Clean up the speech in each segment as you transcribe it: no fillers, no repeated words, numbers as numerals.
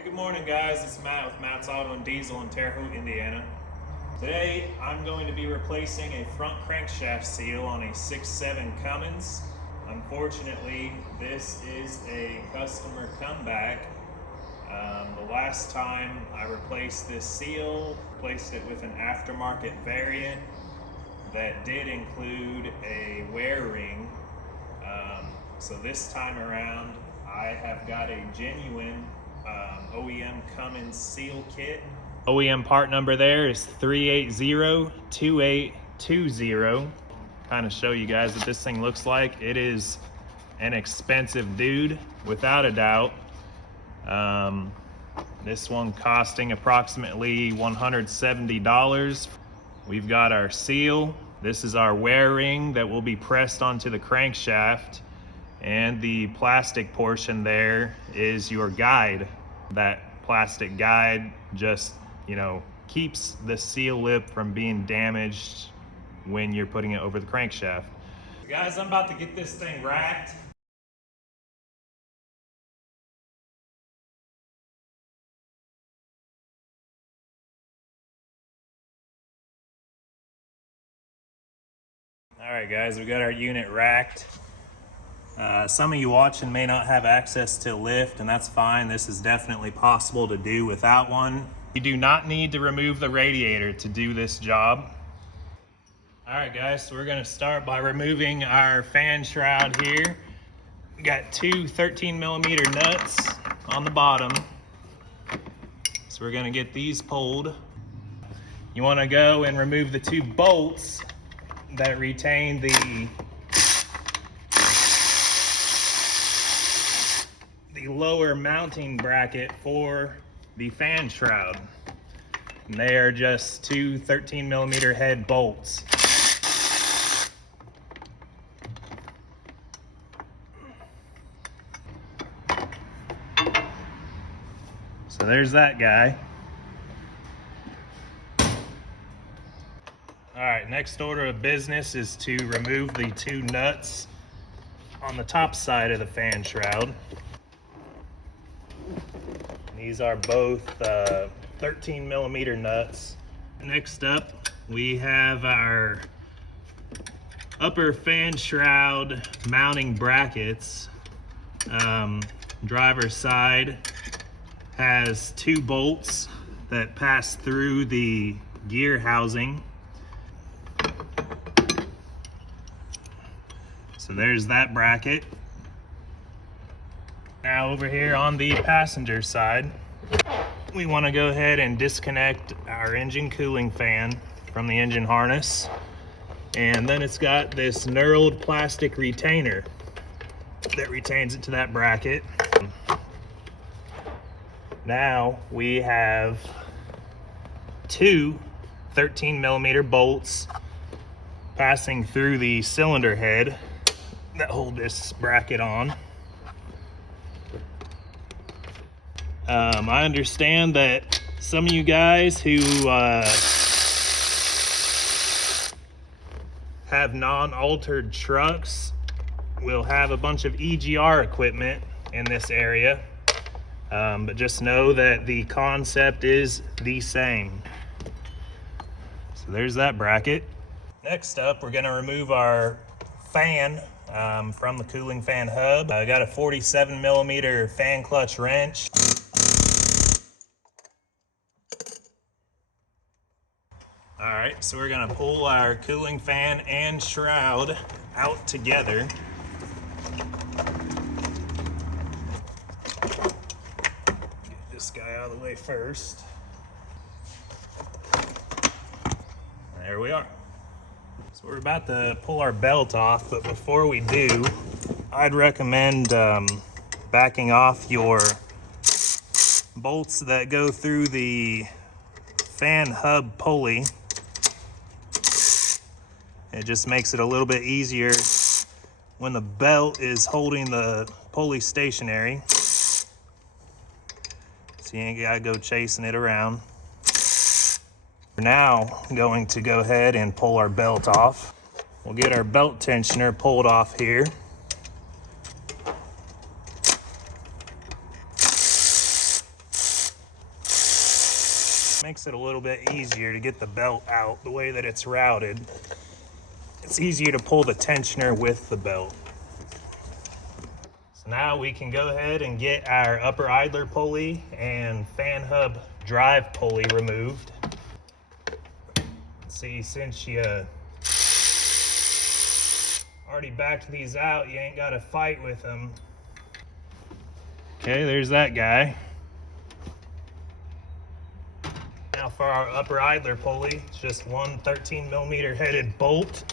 Hey, good morning guys, it's Matt with Matt's Auto and Diesel in Terre Haute, Indiana. Today I'm going to be replacing a front crankshaft seal on a 6.7 Cummins. Unfortunately, this is a customer comeback. The last time I replaced this seal, replaced it with an aftermarket variant that did include a wear ring. So this time around I have got a genuine OEM Cummins seal kit. OEM part number there is 3802820. Kind of show you guys what this thing looks like. It is an expensive dude, without a doubt. This one costing approximately $170. We've got our seal. This is our wear ring that will be pressed onto the crankshaft. And the plastic portion there is your guide. That plastic guide just, keeps the seal lip from being damaged when you're putting it over the crankshaft. Guys, I'm about to get this thing racked. All right, guys, we got our unit racked. Some of you watching may not have access to a lift, and that's fine. This is definitely possible to do without one. You do not need to remove the radiator to do this job. All right, guys, so we're gonna start by removing our fan shroud here. We got two 13mm nuts on the bottom. So we're gonna get these pulled. You wanna go and remove the two bolts that retain the lower mounting bracket for the fan shroud. And they are just two 13mm head bolts. So there's that guy. All right, next order of business is to remove the two nuts on the top side of the fan shroud. These are both 13mm nuts. Next up, we have our upper fan shroud mounting brackets. Driver's side has two bolts that pass through the gear housing. So there's that bracket. Now over here on the passenger side, we want to go ahead and disconnect our engine cooling fan from the engine harness. And then it's got this knurled plastic retainer that retains it to that bracket. Now we have two 13mm bolts passing through the cylinder head that hold this bracket on. I understand that some of you guys who have non-altered trucks will have a bunch of EGR equipment in this area, but just know that the concept is the same. So there's that bracket. Next up, we're going to remove our fan from the cooling fan hub. I got a 47mm fan clutch wrench. All right, so we're gonna pull our cooling fan and shroud out together. Get this guy out of the way first. There we are. So we're about to pull our belt off, but before we do, I'd recommend backing off your bolts that go through the fan hub pulley. It just makes it a little bit easier when the belt is holding the pulley stationary. So you ain't gotta go chasing it around. We're now going to go ahead and pull our belt off. We'll get our belt tensioner pulled off here. Makes it a little bit easier to get the belt out the way that it's routed. It's easier to pull the tensioner with the belt. So now we can go ahead and get our upper idler pulley and fan hub drive pulley removed. See, since you already backed these out, you ain't got to fight with them. Okay, there's that guy. Now for our upper idler pulley, it's just one 13mm headed bolt.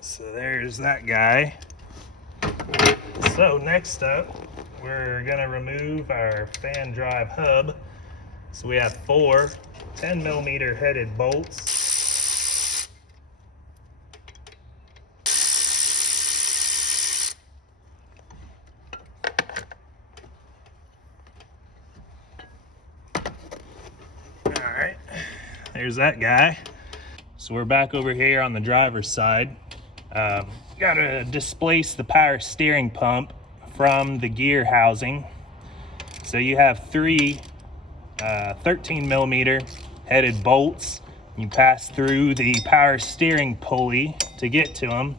So there's that guy. So next up, we're gonna remove our fan drive hub. So we have four 10mm headed bolts. All right, there's that guy. So we're back over here on the driver's side. Gotta displace the power steering pump from the gear housing. So you have three 13mm headed bolts. You pass through the power steering pulley to get to them.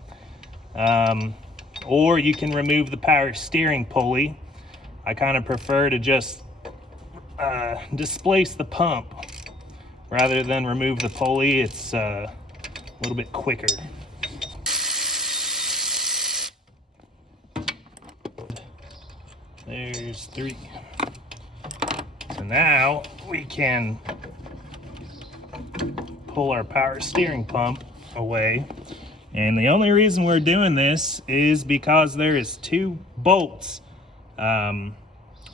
Or you can remove the power steering pulley. I kind of prefer to just displace the pump rather than remove the pulley. It's a little bit quicker. There's three. So now we can pull our power steering pump away. And the only reason we're doing this is because there is two bolts on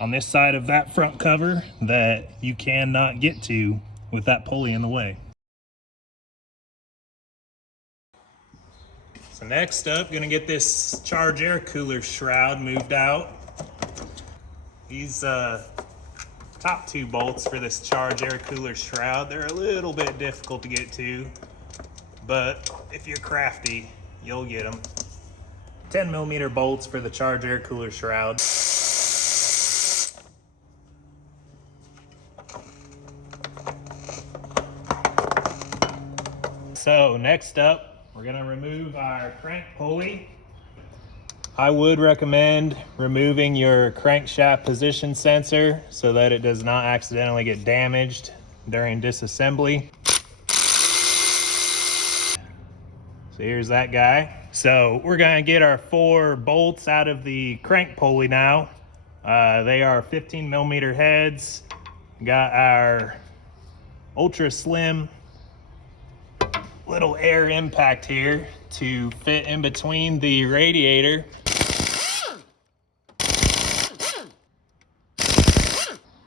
this side of that front cover that you cannot get to with that pulley in the way. So next up, gonna get this charge air cooler shroud moved out. These top two bolts for this charge air cooler shroud, they're a little bit difficult to get to, but if you're crafty, you'll get them. 10mm bolts for the charge air cooler shroud. So next up, we're gonna remove our crank pulley. I would recommend removing your crankshaft position sensor so that it does not accidentally get damaged during disassembly. So here's that guy. So we're gonna get our four bolts out of the crank pulley now. They are 15mm heads. Got our ultra slim little air impact here to fit in between the radiator.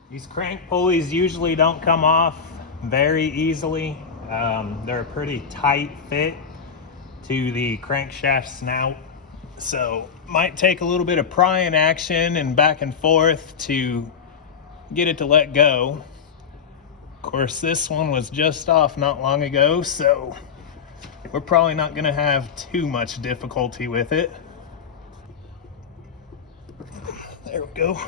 These crank pulleys usually don't come off very easily. They're a pretty tight fit to the crankshaft snout. So might take a little bit of prying action and back and forth to get it to let go. Of course, this one was just off not long ago, so we're probably not gonna have too much difficulty with it. There we go.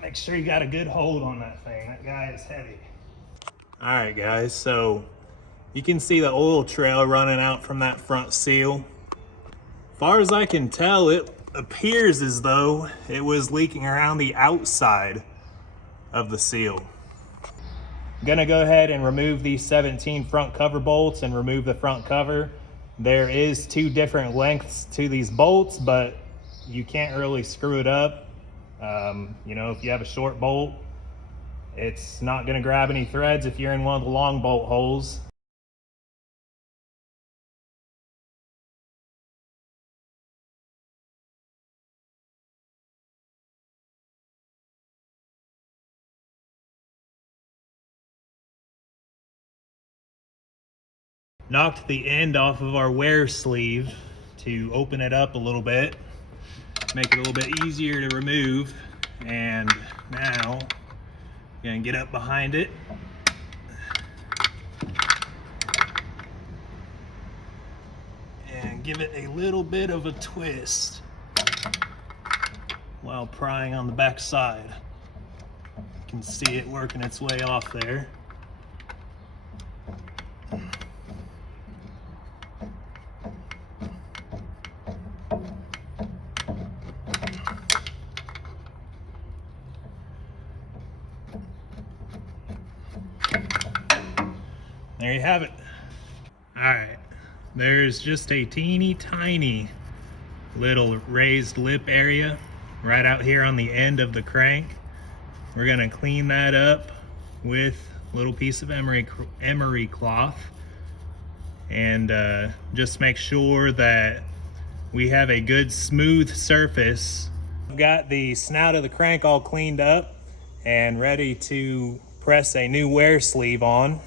Make sure you got a good hold on that thing. That guy is heavy. All right, guys, so you can see the oil trail running out from that front seal. As far as I can tell, it appears as though it was leaking around the outside of the seal. I'm gonna go ahead and remove these 17 front cover bolts and remove the front cover. There is two different lengths to these bolts, but you can't really screw it up. You know, if you have a short bolt, it's not gonna grab any threads if you're in one of the long bolt holes. Knocked the end off of our wear sleeve to open it up a little bit, make it a little bit easier to remove. And now I'm gonna get up behind it and give it a little bit of a twist while prying on the back side. You can see it working its way off there. There you have it. All right, there's just a teeny tiny little raised lip area right out here on the end of the crank. We're gonna clean that up with a little piece of emery cloth and just make sure that we have a good smooth surface. I've got the snout of the crank all cleaned up and ready to press a new wear sleeve on.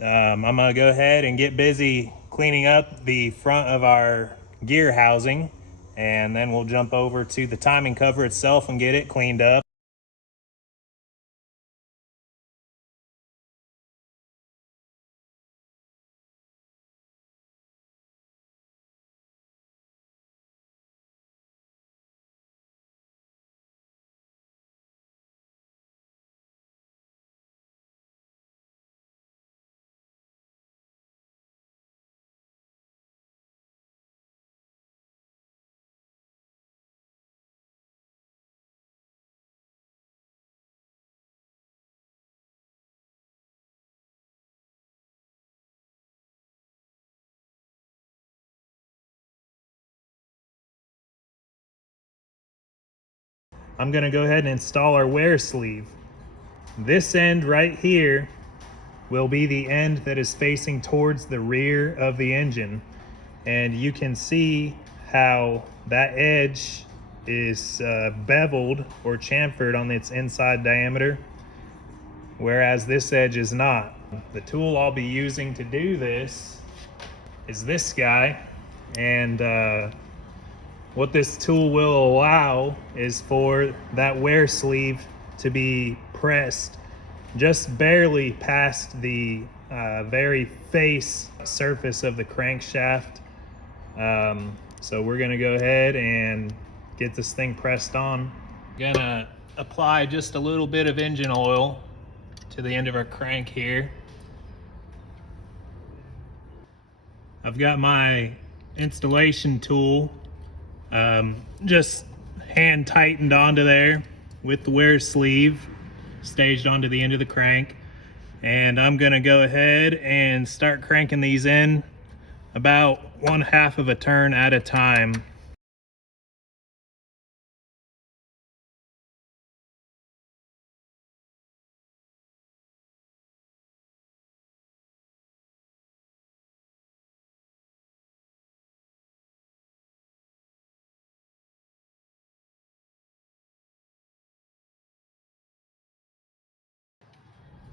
I'm gonna go ahead and get busy cleaning up the front of our gear housing, and then we'll jump over to the timing cover itself and get it cleaned up. I'm gonna go ahead and install our wear sleeve. This end right here will be the end that is facing towards the rear of the engine. And you can see how that edge is beveled or chamfered on its inside diameter, whereas this edge is not. The tool I'll be using to do this is this guy, and what this tool will allow is for that wear sleeve to be pressed just barely past the very face surface of the crankshaft. So we're gonna go ahead and get this thing pressed on. Gonna apply just a little bit of engine oil to the end of our crank here. I've got my installation tool just hand tightened onto there with the wear sleeve staged onto the end of the crank, and I'm gonna go ahead and start cranking these in about 1/2 of a turn at a time.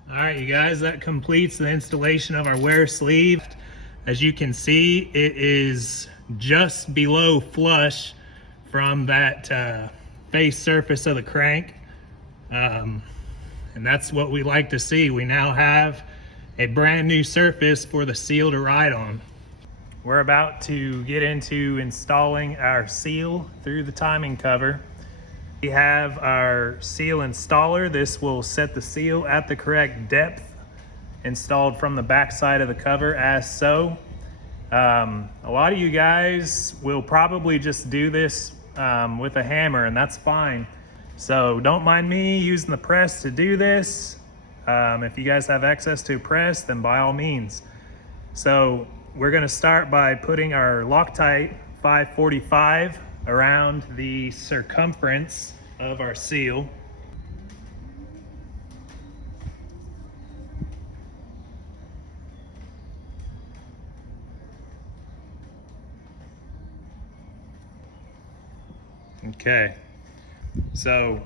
All right, you guys, that completes the installation of our wear sleeve. As you can see, it is just below flush from that face surface of the crank. And that's what we like to see. We now have a brand new surface for the seal to ride on. We're about to get into installing our seal through the timing cover. We have our seal installer. This will set the seal at the correct depth, installed from the back side of the cover as so. A lot of you guys will probably just do this with a hammer, and that's fine. So don't mind me using the press to do this. If you guys have access to a press, then by all means. So we're gonna start by putting our Loctite 545 around the circumference of our seal. Okay, so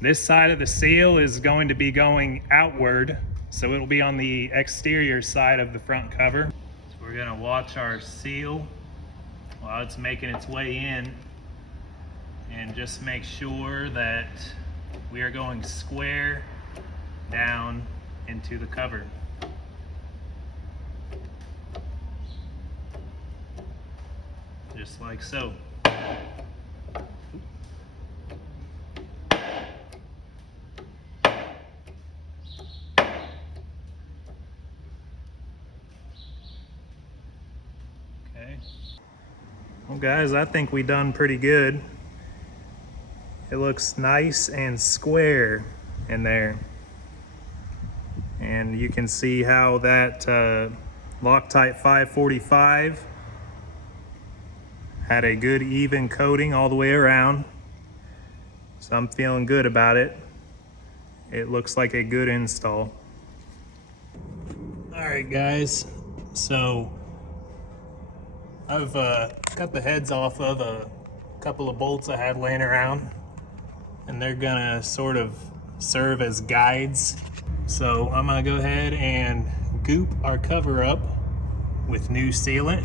this side of the seal is going to be going outward, so it'll be on the exterior side of the front cover. So we're gonna watch our seal while it's making its way in, and just make sure that we are going square down into the cover. Just like so. Well guys, I think we done pretty good. It looks nice and square in there. And you can see how that Loctite 545 had a good even coating all the way around. So I'm feeling good about it. It looks like a good install. All right guys, so I've cut the heads off of a couple of bolts I had laying around, and they're gonna sort of serve as guides. So I'm gonna go ahead and goop our cover up with new sealant,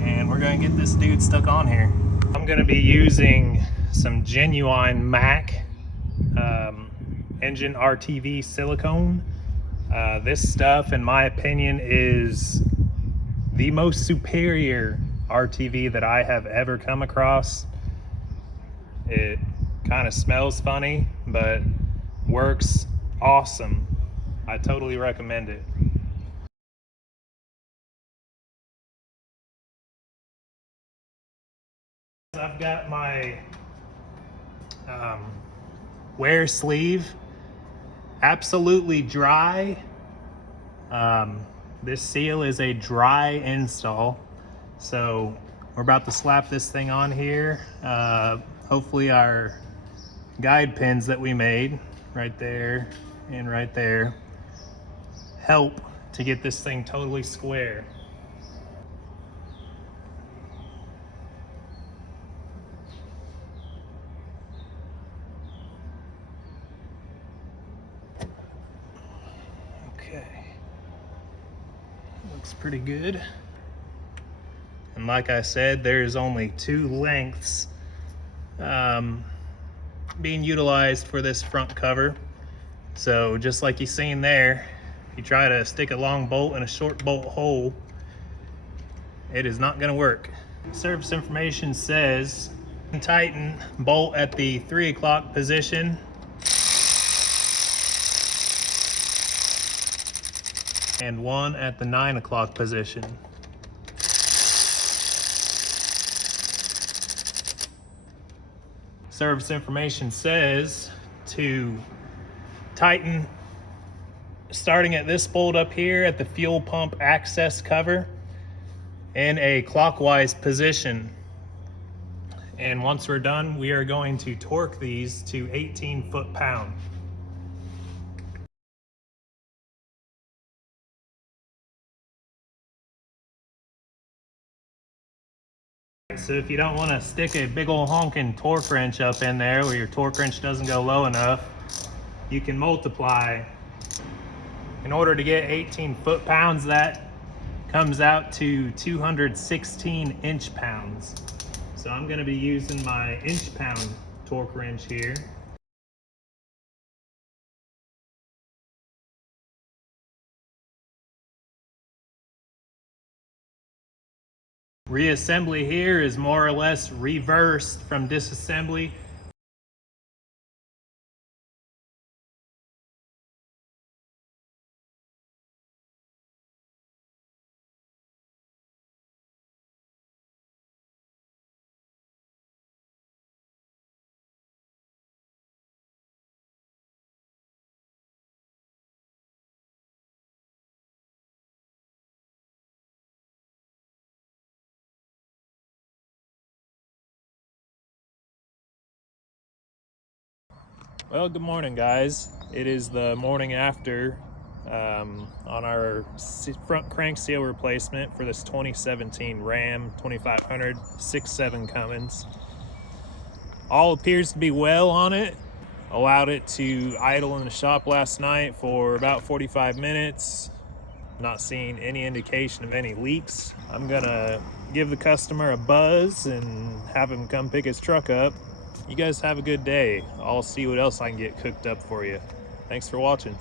and we're gonna get this dude stuck on here. I'm gonna be using some genuine Mac engine RTV silicone. This stuff, in my opinion, is the most superior RTV that I have ever come across. It kind of smells funny, but works awesome. I totally recommend it. I've got my wear sleeve absolutely dry. This seal is a dry install, so we're about to slap this thing on here. Hopefully our guide pins that we made right there and right there help to get this thing totally square. Okay, looks pretty good. And like I said, there's only two lengths being utilized for this front cover. So just like you've seen there, if you try to stick a long bolt in a short bolt hole, it is not going to work. Service information says tighten bolt at the 3 o'clock position and one at the 9 o'clock position. Service information says to tighten starting at this bolt up here at the fuel pump access cover in a clockwise position. And once we're done, we are going to torque these to 18 foot-pound. So if you don't want to stick a big old honking torque wrench up in there where your torque wrench doesn't go low enough, you can multiply. In order to get 18 foot-pounds, that comes out to 216 inch-pounds. So I'm going to be using my inch-pound torque wrench here. Reassembly here is more or less reversed from disassembly. Well, good morning, guys. It is the morning after on our front crank seal replacement for this 2017 Ram 2500 6.7 Cummins. All appears to be well on it. Allowed it to idle in the shop last night for about 45 minutes. Not seeing any indication of any leaks. I'm gonna give the customer a buzz and have him come pick his truck up. You guys have a good day. I'll see what else I can get cooked up for you. Thanks for watching.